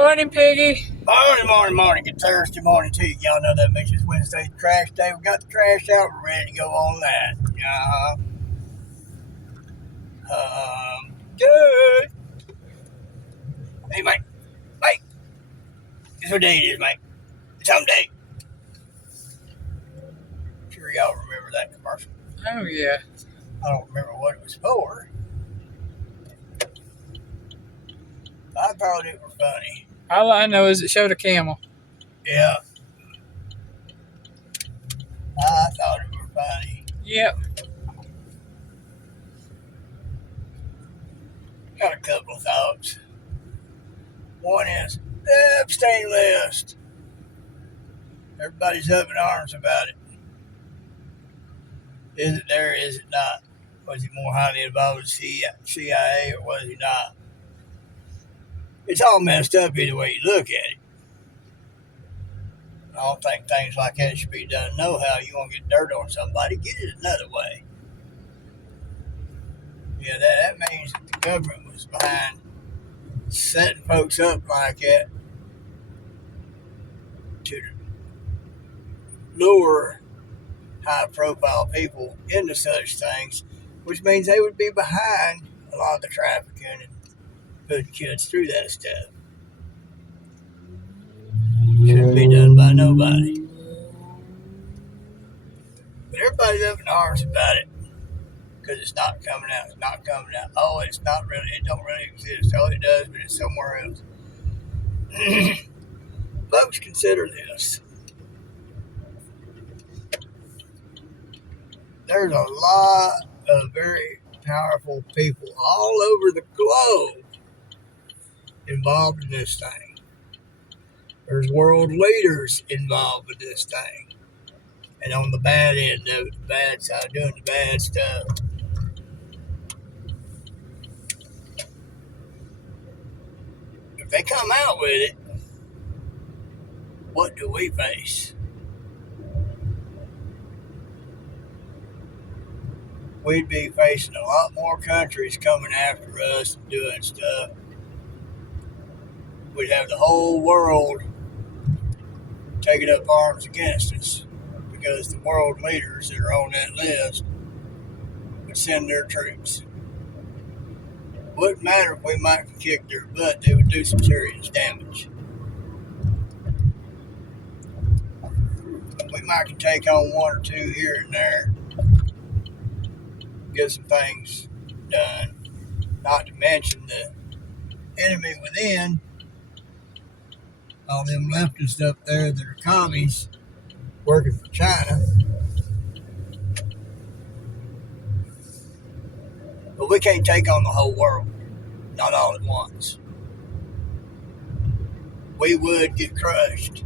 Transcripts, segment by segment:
Morning, Piggy. Morning. Good Thursday morning to you. Y'all know that means it's Wednesday, trash day. We got the trash out. We're ready to go on that. Good. Hey, mate. Guess what day it is, mate? It's hump day. Sure y'all remember that commercial. Oh, yeah. I don't remember what it was for. I thought it was funny. All I know is it showed a camel. Yeah. I thought it was funny. Yep. Got a couple of thoughts. One is the abstain list. Everybody's up in arms about it. Is it there? Is it not? Was he more highly involved with CIA or was he not? It's all messed up either way you look at it. I don't think things like that should be done. Know how you want to get dirt on somebody, get it another way. Yeah, that means that the government was behind setting folks up like that to lure high-profile people into such things, which means they would be behind a lot of the trafficking and putting kids through that stuff. Shouldn't be done by nobody. But everybody's up in arms about it because it's not coming out. It's not coming out. Oh, it's not really. It don't really exist. Oh, it does, but it's somewhere else. Folks, consider this. There's a lot of very powerful people all over the globe involved in this thing. There's world leaders involved in this thing. And on the bad end of it, the bad side, doing the bad stuff. If they come out with it, what do we face? We'd be facing a lot more countries coming after us and doing stuff. We'd have the whole world taking up arms against us because the world leaders that are on that list would send their troops. Wouldn't matter if we might kick their butt, they would do some serious damage. We might can take on one or two here and there, get some things done. Not to mention the enemy within, all them leftists up there that are commies working for China. But we can't take on the whole world, not all at once. We would get crushed.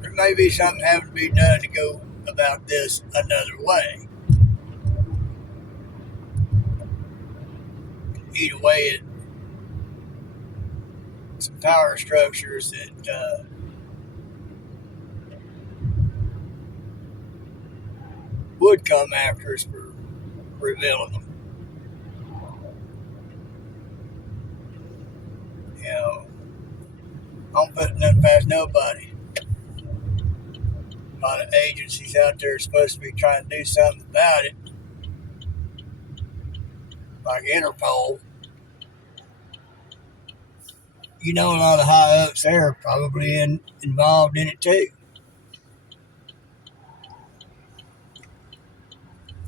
There may be something having to be done to go about this another way. Either way, some power structures that would come after us for revealing them. You know, I don't put nothing past nobody. A lot of agencies out there are supposed to be trying to do something about it, like Interpol. You know, a lot of the high ups there are probably involved in it too.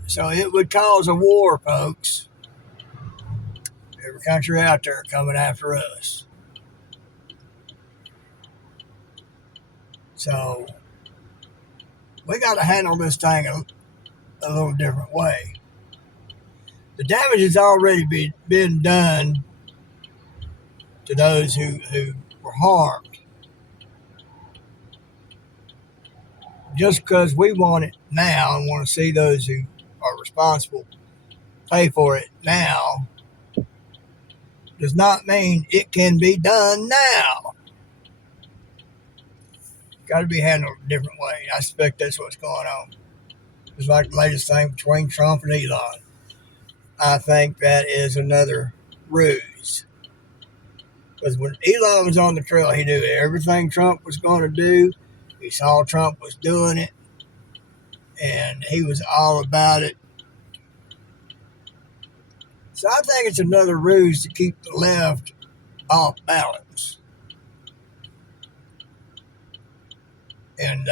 So it would cause a war, folks. Every country out there coming after us. So we got to handle this thing a little different way. The damage has already been done to those who were harmed. Just because we want it now and want to see those who are responsible pay for it now does not mean it can be done now. Got to be handled a different way. I suspect that's what's going on. It's like the latest thing between Trump and Elon. I think that is another ruse. Because when Elon was on the trail, he knew everything Trump was going to do. He saw Trump was doing it, and he was all about it. So I think it's another ruse to keep the left off balance. And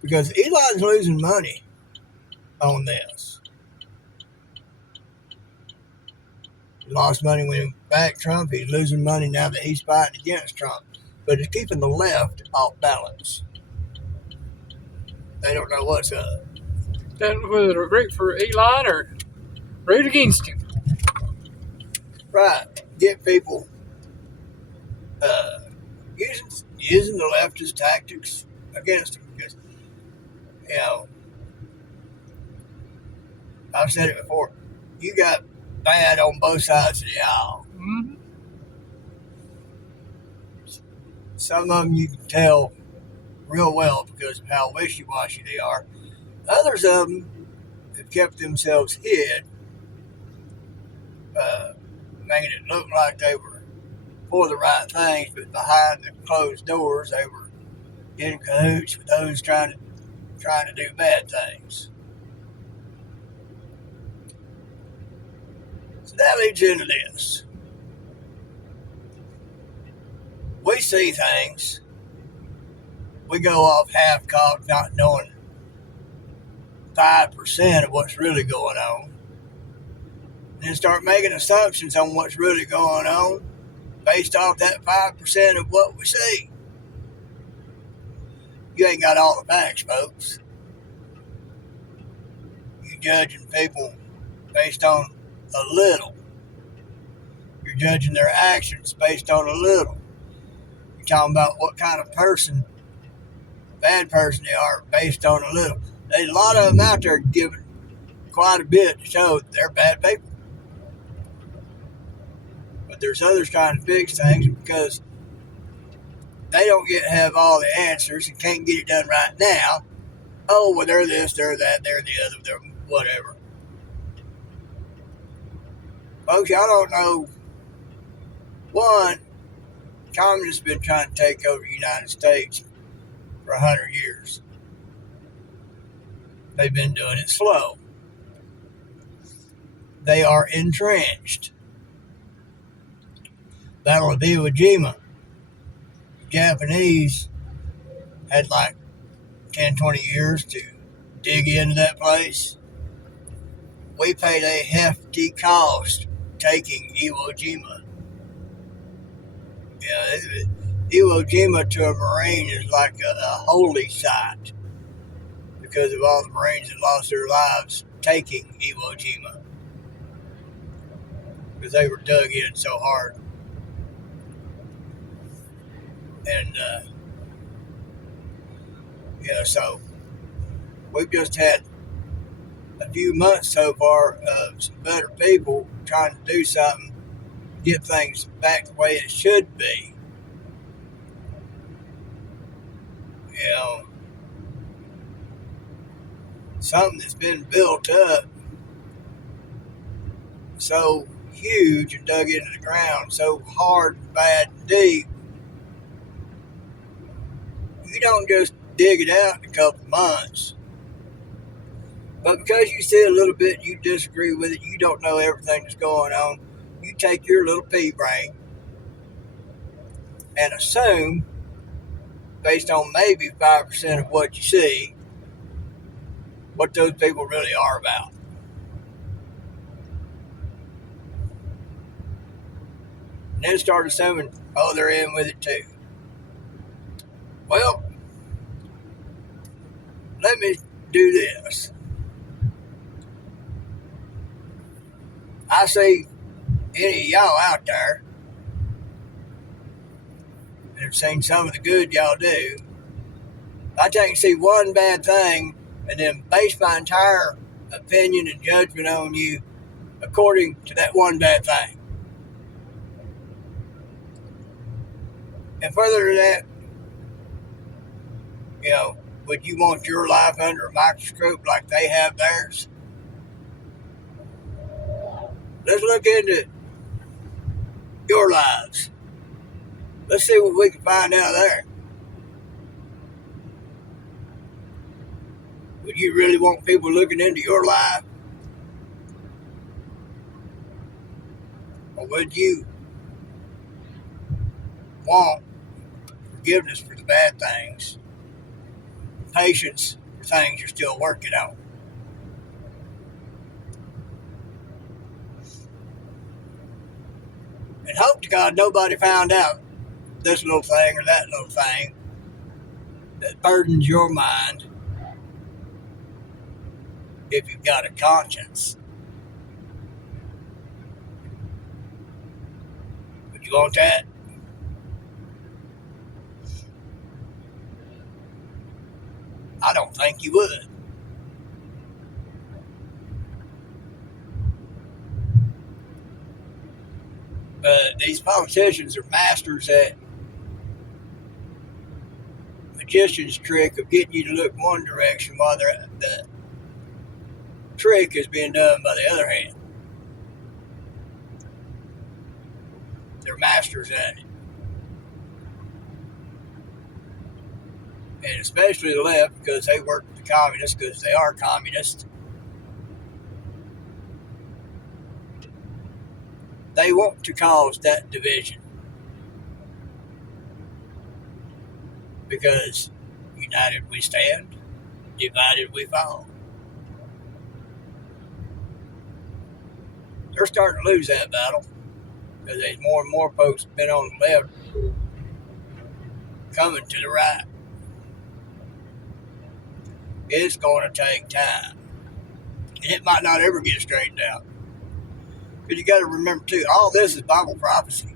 because Elon's losing money on this. He lost money when he backed Trump. He's losing money now that he's fighting against Trump. But it's keeping the left off balance. They don't know what's up. That was a root for Elon or root against him. Right. Get people using the leftist tactics against him. Because, you know, I've said it before. You got bad on both sides of the aisle. Mm-hmm. Some of them you can tell real well because of how wishy-washy they are. Others of them have kept themselves hid, making it look like they were for the right things, but behind the closed doors, they were in cahoots with those trying to do bad things. So that leads into this. We see things. We go off half-cocked, not knowing 5% of what's really going on. And then start making assumptions on what's really going on based off that 5% of what we see. You ain't got all the facts, folks. You're judging people based on a little. You're judging their actions based on a little. You're talking about what kind of person, bad person they are based on a little. There's a lot of them out there giving quite a bit to show that they're bad people. But there's others trying to fix things because they don't have all the answers and can't get it done right now. Oh, well, they're this, they're that, they're the other, they're whatever. Folks, y'all don't know. One, communists have been trying to take over the United States for 100 years. They've been doing it slow. They are entrenched. Battle of Iwo Jima. Japanese had like 10, 20 years to dig into that place. We paid a hefty cost taking Iwo Jima. Iwo Jima to a Marine is like a holy site because of all the Marines that lost their lives taking Iwo Jima because they were dug in so hard. And, so we've just had a few months so far of some better people trying to do something, get things back the way it should be. Something that's been built up so huge and dug into the ground so hard and bad and deep, you don't just dig it out in a couple months. But because you see a little bit, you disagree with it, you don't know everything that's going on, you take your little pea brain and assume, based on maybe 5% of what you see, what those people really are about. And then start assuming, oh, they're in with it too. Well, let me do this. I see any of y'all out there that have seen some of the good y'all do. I take and see one bad thing and then base my entire opinion and judgment on you according to that one bad thing. And further to that, would you want your life under a microscope like they have theirs? Let's look into it. your lives. Let's see what we can find out there. Would you really want people looking into your life? Or would you want forgiveness for the bad things, patience for things you're still working on? And hope to God nobody found out this little thing or that little thing that burdens your mind if you've got a conscience. Would you want that? I don't think you would. But these politicians are masters at magician's trick of getting you to look one direction while the trick is being done by the other hand. They're masters at it. And especially the left, because they work with the communists, because they are communists. They want to cause that division. Because united we stand, divided we fall. They're starting to lose that battle because there's more and more folks been on the left coming to the right. It's going to take time. And it might not ever get straightened out. Because you got to remember, too, all this is Bible prophecy.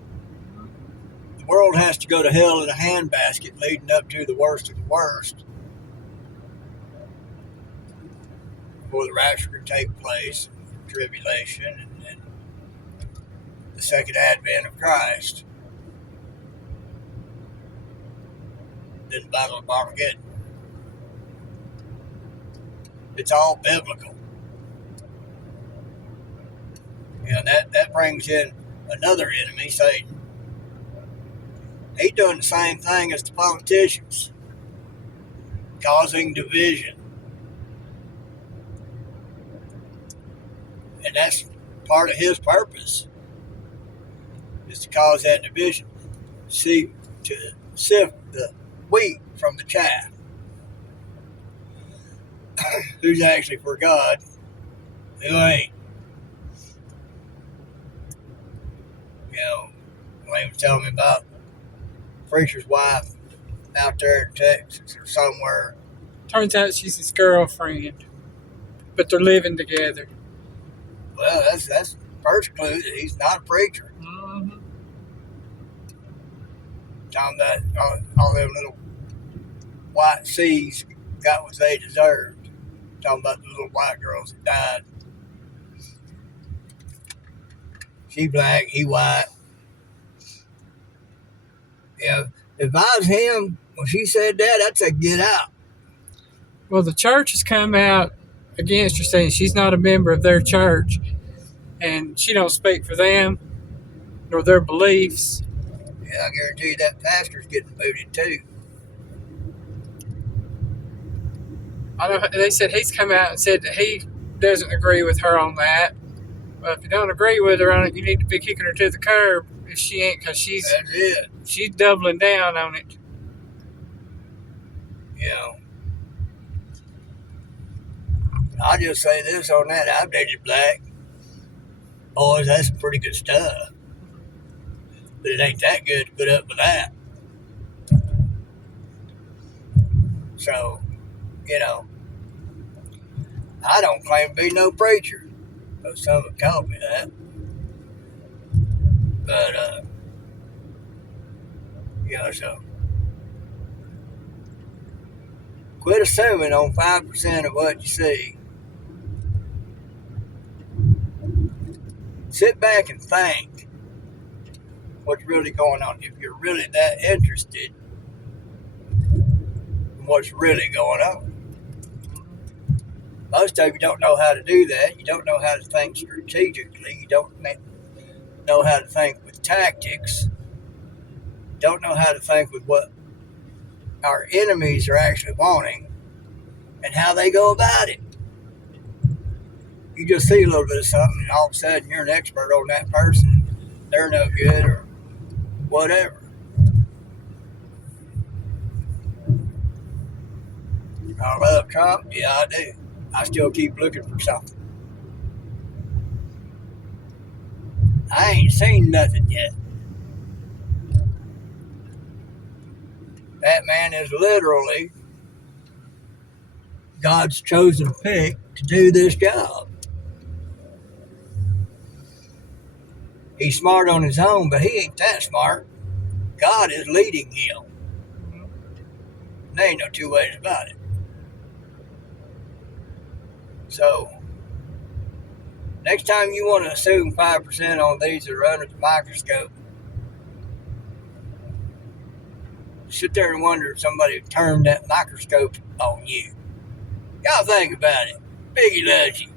The world has to go to hell in a handbasket leading up to the worst of the worst before the rapture can take place, tribulation, and the second advent of Christ. Then the Battle of Armageddon. It's all biblical. And that brings in another enemy, Satan. He's doing the same thing as the politicians, causing division. And that's part of his purpose, is to cause that division. See, to sift the wheat from the chaff. Who's actually for God, who ain't. You know, they was telling me about preacher's wife out there in Texas or somewhere. Turns out she's his girlfriend, but they're living together. Well, that's the first clue that he's not a preacher. Mm-hmm. Talking about all them little white C's got what they deserved. Talking about the little white girls that died. She black, he white. Yeah, if I was him, when she said that, I'd say get out. Well, the church has come out against her, saying she's not a member of their church, and she don't speak for them nor their beliefs. Yeah, I guarantee you that pastor's getting booted too. I know they said he's come out and said that he doesn't agree with her on that. Well, if you don't agree with her on it, you need to be kicking her to the curb if she ain't, because she's doubling down on it. You know, I'll just say this on that. I've dated black boys. That's some pretty good stuff. But it ain't that good to put up with that. So, you know, I don't claim to be no preacher. But some have called me that. But, you know, so quit assuming on 5% of what you see. Sit back and think what's really going on. If you're really that interested in what's really going on. Most of you don't know how to do that. You don't know how to think strategically. You don't know how to think with tactics, don't know how to think with what our enemies are actually wanting and how they go about it. You just see a little bit of something, and all of a sudden you're an expert on that person. They're no good or whatever. I love Trump. Yeah, I do. I still keep looking for something. I ain't seen nothing yet. That man is literally God's chosen pick to do this job. He's smart on his own, but he ain't that smart. God is leading him. There ain't no two ways about it. So, next time you want to assume 5% on these that run at the microscope, sit there and wonder if somebody turned that microscope on you. Y'all think about it. Biggie loves you.